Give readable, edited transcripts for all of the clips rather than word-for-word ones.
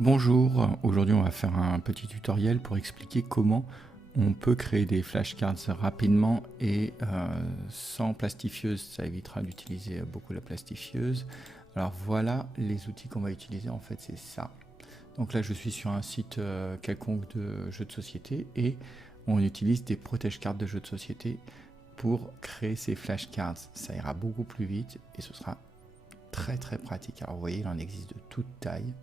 Bonjour, aujourd'hui on va faire un petit tutoriel pour expliquer comment on peut créer des flashcards rapidement et sans plastifieuse. Ça évitera d'utiliser beaucoup la plastifieuse. Alors voilà les outils qu'on va utiliser, en fait c'est ça. Donc là je suis sur un site quelconque de jeux de société et on utilise des protège-cartes de jeux de société pour créer ces flashcards. Ça ira beaucoup plus vite et ce sera très pratique. Alors vous voyez, il en existe de toute taille.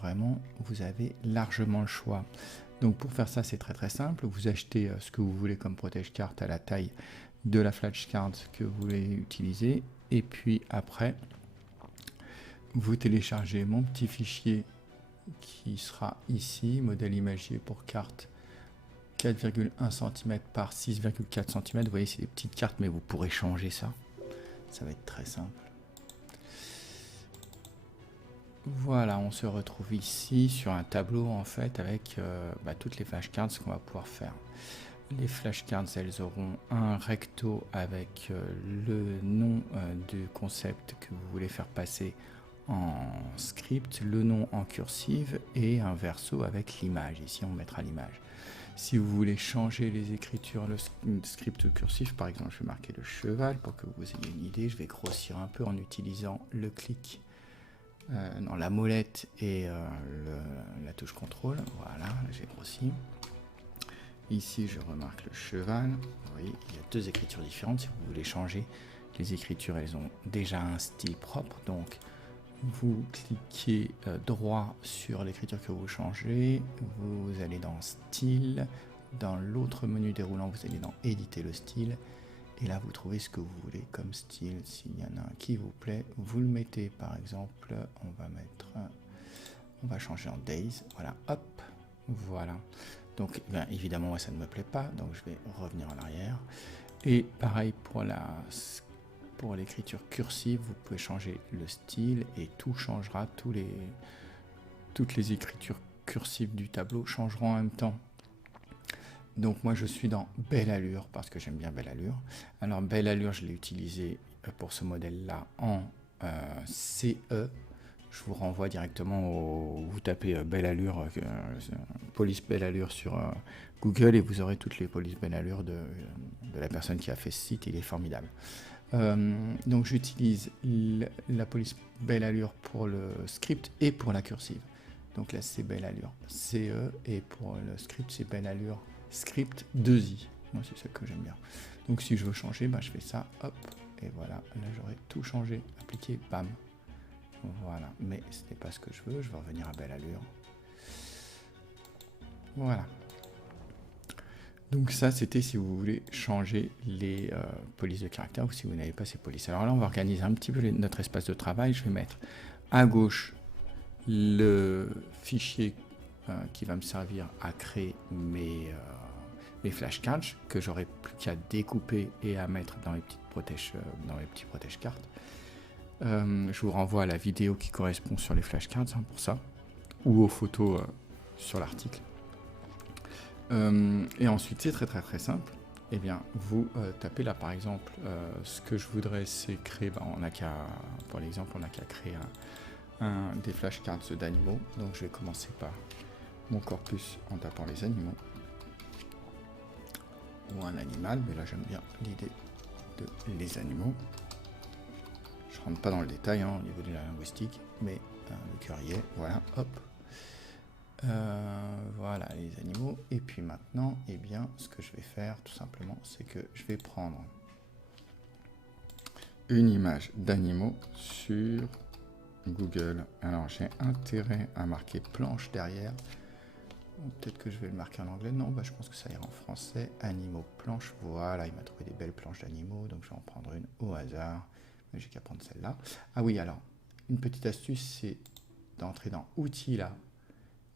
Vraiment vous avez largement le choix. Donc pour faire ça c'est très simple, vous achetez ce que vous voulez comme protège-carte à la taille de la flashcard que vous voulez utiliser et puis après vous téléchargez mon petit fichier qui sera ici, modèle imagier pour carte 4,1 cm par 6,4 cm. Vous voyez c'est des petites cartes mais vous pourrez changer ça, ça va être très simple. Voilà, on se retrouve ici sur un tableau en fait avec toutes les flashcards qu'on va pouvoir faire. Les flashcards, elles auront un recto avec le nom du concept que vous voulez faire passer en script, le nom en cursive et un verso avec l'image. Ici, on mettra l'image. Si vous voulez changer les écritures, le script cursif, par exemple, je vais marquer le cheval pour que vous ayez une idée. Je vais grossir un peu en utilisant le clic. Dans la molette et la touche contrôle, voilà, j'ai grossi. Ici je remarque le cheval, vous voyez, il y a deux écritures différentes. Si vous voulez changer les écritures, elles ont déjà un style propre, donc vous cliquez droit sur l'écriture que vous changez, vous allez dans style, dans l'autre menu déroulant vous allez dans éditer le style. Et là, vous trouvez ce que vous voulez comme style. S'il y en a un qui vous plaît, vous le mettez. Par exemple, on va changer en Days. Voilà, hop, voilà. Donc, bien évidemment, moi, ça ne me plaît pas. Donc, je vais revenir en arrière. Et pareil pour l'écriture cursive, vous pouvez changer le style et tout changera. Toutes les écritures cursives du tableau changeront en même temps. Donc moi je suis dans Belle Allure parce que j'aime bien Belle Allure. Alors Belle Allure, je l'ai utilisé pour ce modèle là en CE. Je vous renvoie directement vous tapez Belle Allure, police Belle Allure sur Google et vous aurez toutes les polices Belle Allure de la personne qui a fait ce site. Il est formidable. Donc j'utilise la police Belle Allure pour le script et pour la cursive. Donc là c'est Belle Allure CE et pour le script c'est Belle Allure script 2i. Moi c'est ça que j'aime bien. Donc si je veux changer, je fais ça, hop, et voilà, là j'aurai tout changé, appliqué, bam. Voilà, mais ce n'est pas ce que je veux revenir à Belle Allure. Voilà. Donc ça c'était si vous voulez changer les polices de caractère ou si vous n'avez pas ces polices. Alors là on va organiser un petit peu notre espace de travail. Je vais mettre à gauche le fichier qui va me servir à créer mes flashcards que j'aurai plus qu'à découper et à mettre dans les petits protège-cartes. Je vous renvoie à la vidéo qui correspond sur les flashcards pour ça, ou aux photos sur l'article. Et ensuite c'est très simple. Eh bien vous tapez là par exemple ce que je voudrais c'est créer, pour l'exemple on n'a qu'à créer des flashcards d'animaux. Donc je vais commencer par mon corpus en tapant les animaux ou un animal, mais là j'aime bien l'idée de les animaux. Je rentre pas dans le détail au niveau de la linguistique, mais le cœur y est, voilà, hop. Voilà les animaux. Et puis maintenant, eh bien, ce que je vais faire tout simplement, c'est que je vais prendre une image d'animaux sur Google. Alors j'ai intérêt à marquer planche derrière. Peut-être que je vais le marquer en anglais. Non, je pense que ça ira en français. Animaux, planche. Voilà, il m'a trouvé des belles planches d'animaux. Donc je vais en prendre une au hasard. Mais j'ai qu'à prendre celle-là. Ah oui, alors, une petite astuce, c'est d'entrer dans Outils là.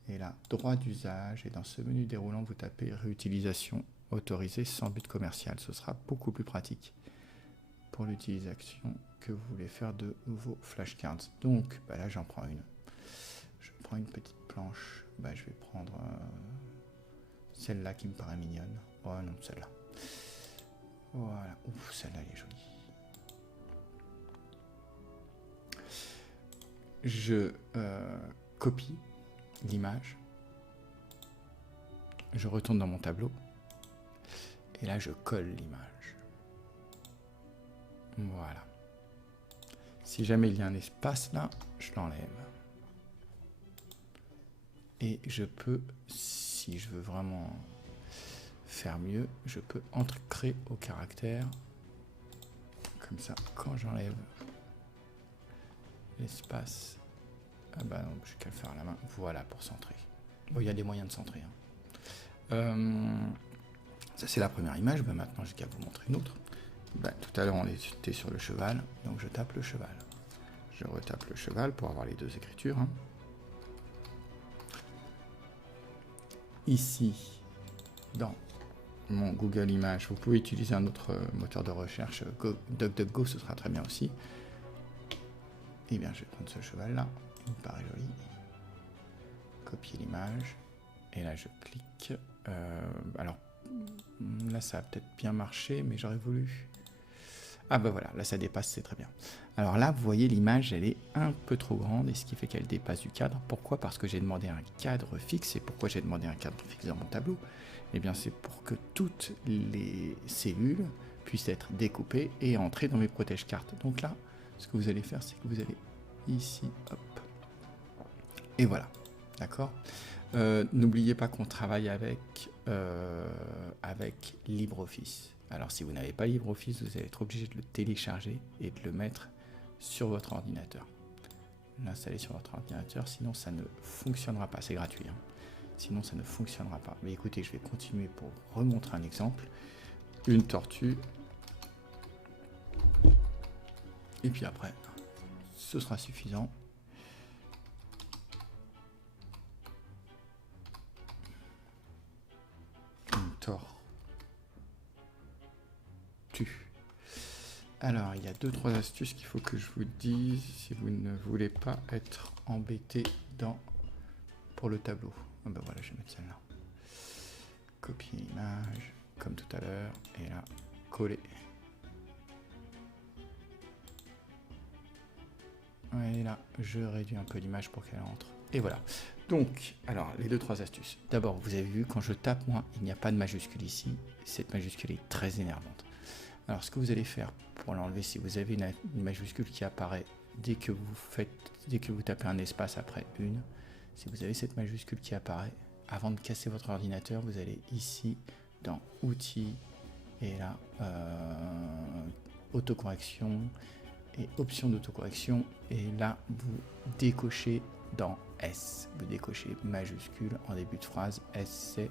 Et là, droit d'usage. Et dans ce menu déroulant, vous tapez réutilisation autorisée sans but commercial. Ce sera beaucoup plus pratique pour l'utilisation que vous voulez faire de vos flashcards. Donc là j'en prends une. Je prends une petite planche. Je vais prendre celle-là qui me paraît mignonne. Oh non, celle-là. Voilà. Ouf, celle-là elle est jolie. je copie l'image, je retourne dans mon tableau, et là je colle l'image. Voilà. Si jamais il y a un espace là, je l'enlève. Et je peux, si je veux vraiment faire mieux, je peux ancrer au caractère. Comme ça, quand j'enlève l'espace, ah bah non, je n'ai qu'à le faire à la main. Voilà, pour centrer. Bon, il y a des moyens de centrer. Ça, c'est la première image. Bah, maintenant, j'ai qu'à vous montrer une autre. Bah, tout à l'heure, on était sur le cheval. Donc, je tape le cheval. Je retape le cheval pour avoir les deux écritures. Ici, dans mon Google Images, vous pouvez utiliser un autre moteur de recherche. DuckDuckGo, ce sera très bien aussi. Et bien, je vais prendre ce cheval-là. Il me paraît joli. Copier l'image. Et là, je clique. Alors, là, ça a peut-être bien marché, mais j'aurais voulu... Ah bah voilà, là, ça dépasse, c'est très bien. Alors là, vous voyez, l'image, elle est un peu trop grande, et ce qui fait qu'elle dépasse du cadre. Pourquoi? Parce que j'ai demandé un cadre fixe. Et pourquoi j'ai demandé un cadre fixe dans mon tableau? Eh bien, c'est pour que toutes les cellules puissent être découpées et entrer dans mes protège-cartes. Donc là, ce que vous allez faire, c'est que vous allez ici, hop, et voilà, d'accord. N'oubliez pas qu'on travaille avec LibreOffice. Alors si vous n'avez pas LibreOffice, vous allez être obligé de le télécharger et de le mettre sur votre ordinateur. L'installer sur votre ordinateur, sinon ça ne fonctionnera pas. C'est gratuit, hein. Sinon ça ne fonctionnera pas. Mais écoutez, je vais continuer pour remontrer un exemple. Une tortue. Et puis après, ce sera suffisant. Une tortue. Alors, il y a 2-3 astuces qu'il faut que je vous dise si vous ne voulez pas être embêté pour le tableau. Ah ben voilà, je vais mettre celle-là. Copier l'image, comme tout à l'heure, et là, coller. Et là, je réduis un peu l'image pour qu'elle entre. Et voilà. Donc, alors, les 2-3 astuces. D'abord, vous avez vu, quand je tape, moi, il n'y a pas de majuscule ici. Cette majuscule est très énervante. Alors, ce que vous allez faire pour l'enlever, si vous avez une majuscule qui apparaît dès que vous tapez un espace après une, si vous avez cette majuscule qui apparaît, avant de casser votre ordinateur, vous allez ici dans Outils et là, autocorrection et options d'autocorrection, et là, vous décochez dans S. Vous décochez majuscule en début de phrase. S, c'est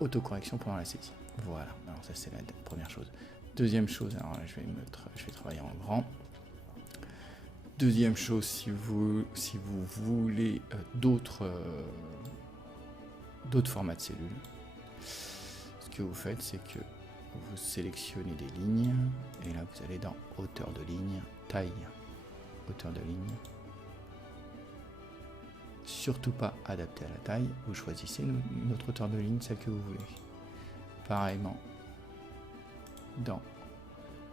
autocorrection pendant la saisie. Voilà, alors ça c'est la première chose. Deuxième chose, alors là, je vais travailler en grand. Deuxième chose, si vous voulez d'autres formats de cellules, ce que vous faites, c'est que vous sélectionnez des lignes, et là vous allez dans hauteur de ligne, taille, hauteur de ligne. Surtout pas adapté à la taille, vous choisissez une autre hauteur de ligne, celle que vous voulez. Pareillement, dans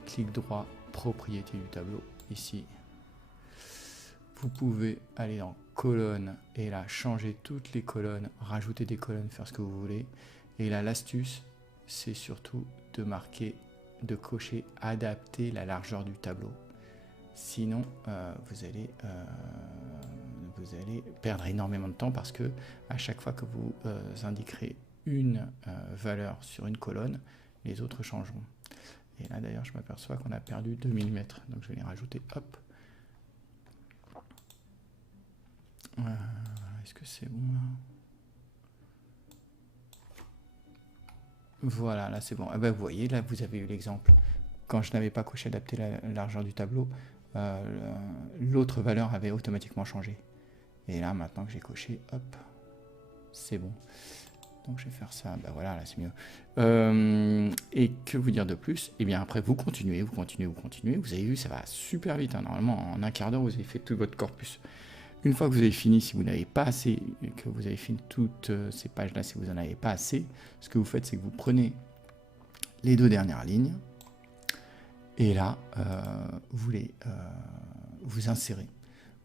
clic droit, propriété du tableau, ici, vous pouvez aller dans colonne et là changer toutes les colonnes, rajouter des colonnes, faire ce que vous voulez. Et là, l'astuce, c'est surtout de marquer, de cocher adapter la largeur du tableau. Sinon, vous allez perdre énormément de temps, parce que à chaque fois que vous indiquerez une valeur sur une colonne, les autres changeront. Et là d'ailleurs, je m'aperçois qu'on a perdu 2 mm, donc je vais les rajouter, hop. Est-ce que c'est bon là? Voilà, là c'est bon. Ah ben, vous voyez, là vous avez eu l'exemple. Quand je n'avais pas coché adapter la largeur du tableau, l'autre valeur avait automatiquement changé. Et là, maintenant que j'ai coché, hop, c'est bon. Donc je vais faire ça, ben voilà, là c'est mieux. Et que vous dire de plus? Et bien après, vous continuez. Vous avez vu, ça va super vite, hein. Normalement, en un quart d'heure, vous avez fait tout votre corpus. Une fois que vous avez fini, si vous n'avez pas assez, que vous avez fini toutes ces pages-là, si vous n'en avez pas assez, ce que vous faites, c'est que vous prenez les 2 dernières lignes, et là, vous insérez.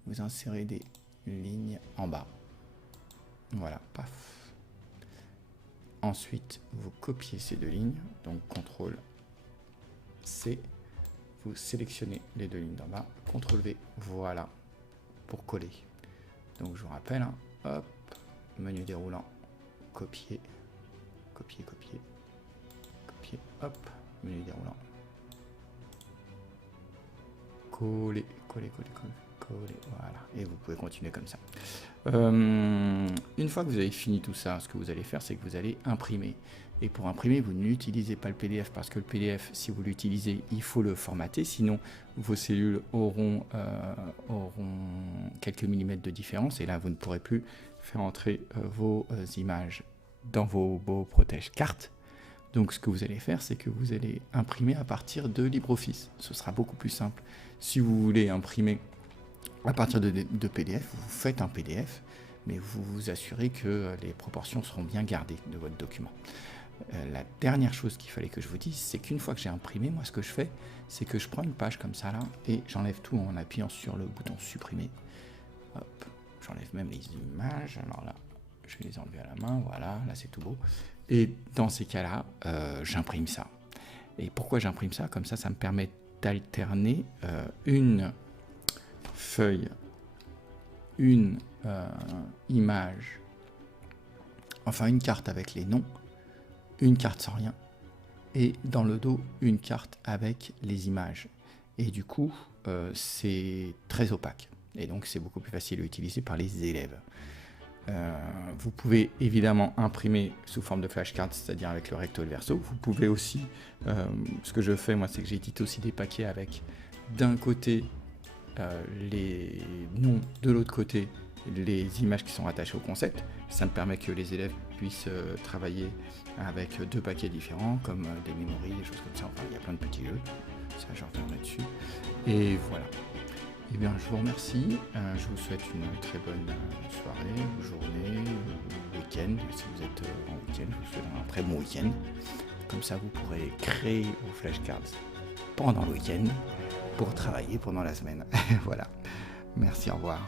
vous insérez des lignes en bas. Voilà, paf. Ensuite, vous copiez ces 2 lignes, donc CTRL C, vous sélectionnez les 2 lignes d'en bas, CTRL V, voilà, pour coller. Donc je vous rappelle, hein, hop, menu déroulant, copier, copier, copier, copier, hop, menu déroulant, coller, coller, coller, coller, coller, voilà, et vous pouvez continuer comme ça. Une fois que vous avez fini tout ça, ce que vous allez faire, c'est que vous allez imprimer. Et pour imprimer, vous n'utilisez pas le PDF parce que le PDF, si vous l'utilisez, il faut le formater. Sinon, vos cellules auront quelques millimètres de différence. Et là, vous ne pourrez plus faire entrer vos images dans vos protège-cartes. Donc, ce que vous allez faire, c'est que vous allez imprimer à partir de LibreOffice. Ce sera beaucoup plus simple. Si vous voulez imprimer à partir de PDF, vous faites un PDF, mais vous vous assurez que les proportions seront bien gardées de votre document. La dernière chose qu'il fallait que je vous dise, c'est qu'une fois que j'ai imprimé, moi ce que je fais, c'est que je prends une page comme ça là, et j'enlève tout en appuyant sur le bouton supprimer. Hop, j'enlève même les images, alors là, je vais les enlever à la main, voilà, là c'est tout beau. Et dans ces cas-là, j'imprime ça. Et pourquoi j'imprime ça? Comme ça me permet d'alterner une feuille, une image, enfin une carte avec les noms, une carte sans rien, et dans le dos, une carte avec les images. Et du coup, c'est très opaque. Et donc, c'est beaucoup plus facile à utiliser par les élèves. Vous pouvez évidemment imprimer sous forme de flashcard, c'est-à-dire avec le recto et le verso. Vous pouvez aussi, ce que je fais moi, c'est que j'édite aussi des paquets avec d'un côté les noms, de l'autre côté les images qui sont rattachées au concept. Ça me permet que les élèves puissent travailler avec 2 paquets différents, comme des memories, des choses comme ça. Enfin, il y a plein de petits jeux. Ça, je reviendrai dessus. Et voilà. Eh bien, je vous remercie. Je vous souhaite une très bonne soirée, journée, week-end. Si vous êtes en week-end, je vous souhaite un très bon week-end. Comme ça, vous pourrez créer vos flashcards pendant le week-end pour travailler pendant la semaine. Voilà. Merci, au revoir.